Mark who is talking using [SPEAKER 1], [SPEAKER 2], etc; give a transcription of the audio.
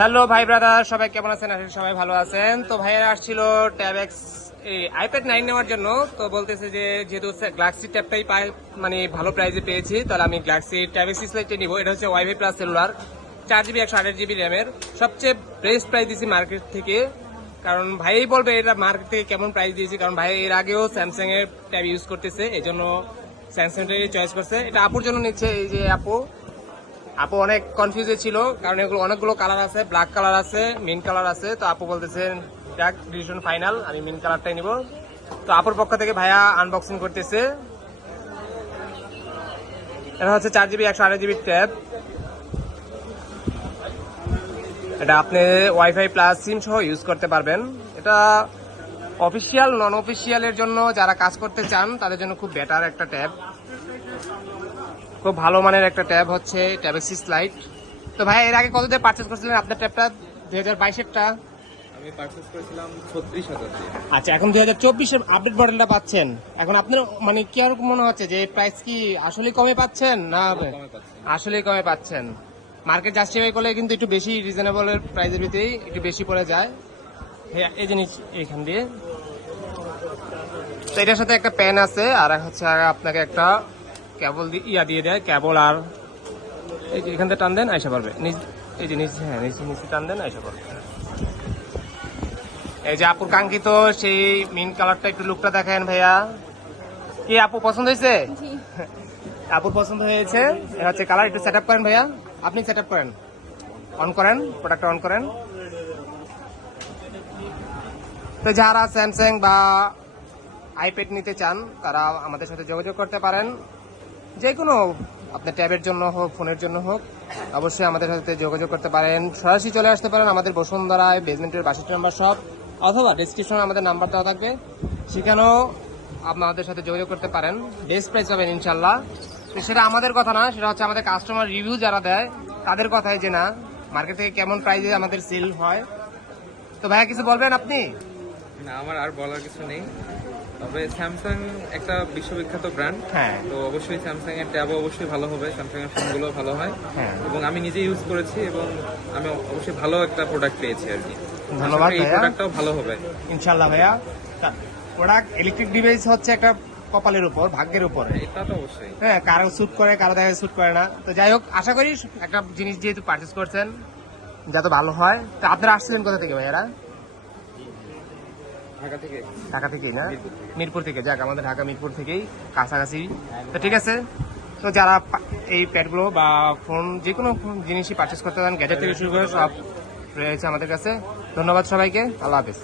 [SPEAKER 1] Hello ভাই brother, সবাই কেমন আছেন? আসলে সবাই ভালো আছেন। তো ভাইয়েরা আসছিল ট্যাবেক্স এই আইপ্যাড নাইন নেওয়ার জন্য। তো বলতেছে যে, যেহেতু গ্লাক্সি ট্যাবটাই পাই মানে ভালো প্রাইসে পেয়েছি, তাহলে আমি গ্লাক্সি ট্যাবেক্স স্লাইটটা নিবো। এটা হচ্ছে ওয়াইফাই প্লাস সেলুলার চার জিবি একশো আঠাশ জিবি র্যামের সবচেয়ে বেস্ট প্রাইস দিয়েছি মার্কেট থেকে। কারণ ভাই বলবে, এটা মার্কেট থেকে কেমন প্রাইস দিয়েছি? কারণ ভাই এর আগেও স্যামসাং এর ট্যাব ইউজ করতেছে এই জন্য স্যামসাংটাই চয়েস করছে। এটা আপুর জন্য নিচ্ছে, এই যে আপু। আপু অনেক কনফিউজে ছিল, কারণ এগুলো অনেকগুলো কালার আছে ব্ল্যাক কালার আছে মিন কালার আছে। তো আপু বলতেছেন যাক ডিসিশন ফাইনাল আমি মিন কালারটাই নিব। তো আপুর পক্ষ থেকে ভাইয়া আনবক্সিং করতেছে। এটা হচ্ছে চার জিবি একশো আড়াই জিবি ট্যাব এটা আপনি ওয়াইফাই প্লাস সিম সহ ইউজ করতে পারবেন। এটা অফিসিয়াল নন অফিসিয়ালের জন্য যারা কাজ করতে চান, তাদের জন্য খুব বেটার একটা ট্যাব খুব ভালো মানের একটা ট্যাব হচ্ছে ট্যাবেক্সিস লাইট তো ভাই এর আগে কত দিয়ে পারচেস করছিলেন আপনার ট্যাবটা? দুই হাজার বাইশেরটা?
[SPEAKER 2] আমি পারচেস করেছিলাম ছত্রিশ হাজার
[SPEAKER 1] আচ্ছা এখন দুই হাজার চব্বিশের আপডেট মডেলটা পাচ্ছেন। এখন আপনার মানে কি আর মনে হচ্ছে যে প্রাইস কি আসলে কমে পাচ্ছেন না
[SPEAKER 2] কমে
[SPEAKER 1] আসলে কমে পাচ্ছেন। মার্কেট জাস্টিফাই করলে কিন্তু একটু বেশি রিজনেবল প্রাইসের ভিতরেই একটু বেশি পড়ে যায়। এই জিনিস এইখান দিয়ে। তো এটার সাথে একটা পেন আছে আর হচ্ছে আপনাকে একটা কেবল ইয়া দিয়ে দেয় কেবল আর এই যে এখান থেকে টান দেন আইসা পারবে। নিচ- এই যে নিচে হ্যাঁ নিচে নিচে টান দেন আইসা পারবে। এই যে আপুর কাঙ্ক্ষিত সেই মিন কালারটা একটু লুকটা দেখেন ভাইয়া। কি আপু পছন্দ হয়েছে? আপুর পছন্দ হয়েছে? হচ্ছে কালার একটু সেট করেন ভাইয়া। আপনি সেট করেন। অন করেন প্রোডাক্ট অন করেন। তো যারা স্যামসাং বা আইপ্যাড নিতে চান তারা আমাদের সাথে যোগাযোগ করতে পারেন। যে কোনো আপনার ট্যাবের জন্য হোক, ফোনের জন্য হোক, অবশ্যই আমাদের সাথে যোগাযোগ করতে পারেন। সরাসরি চলে আসতে পারেন আমাদের বসুন্ধরায় বেসমেন্টের বাষট্টি নাম্বার সব অথবা ডিসক্রিপশনে আমাদের নাম্বার দেওয়া থাকবে। সেখানেও আপনাদের সাথে যোগাযোগ করতে পারেন। বেস্ট প্রাইস পাবেন ইনশাল্লাহ তো সেটা আমাদের কথা না, সেটা হচ্ছে আমাদের কাস্টমার রিভিউ যারা দেয়, তাদের কথাই যে না মার্কেট থেকে কেমন প্রাইসে আমাদের সেল হয়। তো ভাইয়া, কিছু বলবেন আপনি?
[SPEAKER 2] না, আমার আর বলার কিছু নেই। তবে স্যামসাং একটা বিশ্ববিখ্যাত ব্র্যান্ড
[SPEAKER 1] হ্যাঁ।
[SPEAKER 2] তো অবশ্যই স্যামসাং এর ট্যাবও অবশ্যই ভালো হবে স্যামসাং এর ফোনগুলো ভালো হয়।
[SPEAKER 1] হ্যাঁ।
[SPEAKER 2] এবং আমি নিজে ইউজ করেছি এবং আমি অবশ্যই ভালো একটা প্রোডাক্ট পেয়েছি আর কি।
[SPEAKER 1] ধন্যবাদ
[SPEAKER 2] এই প্রোডাক্টটাও ভালো হবে।
[SPEAKER 1] ইনশাল্লাহ ভাইয়া। প্রোডাক্ট ইলেকট্রিক ডিভাইস হচ্ছে একটা কপালের উপর ভাগ্যের উপর।
[SPEAKER 2] এটা তো অবশ্যই।
[SPEAKER 1] হ্যাঁ কারও স্যুট করে কারও দেখা স্যুট করে না। তো যাই হোক আশা করি একটা জিনিস যেহেতু পারচেস করছেন যাতে ভালো হয়। তো আপনারা আসছিলেন কোথা থেকে ভাইয়ারা?
[SPEAKER 2] ঢাকা থেকে।
[SPEAKER 1] ঢাকা থেকেই না? মিরপুর থেকে। যাক আমাদের ঢাকা মিরপুর থেকেই কাছাকাছি। তো ঠিক আছে। তো যারা এই প্যাডগুলো বা ফোন যে কোনো জিনিসই পারচেস করতে চান গ্যাজেট থেকে শুরু করে সব রয়েছে আমাদের কাছে। ধন্যবাদ সবাইকে। আল্লাহ হাফেজ।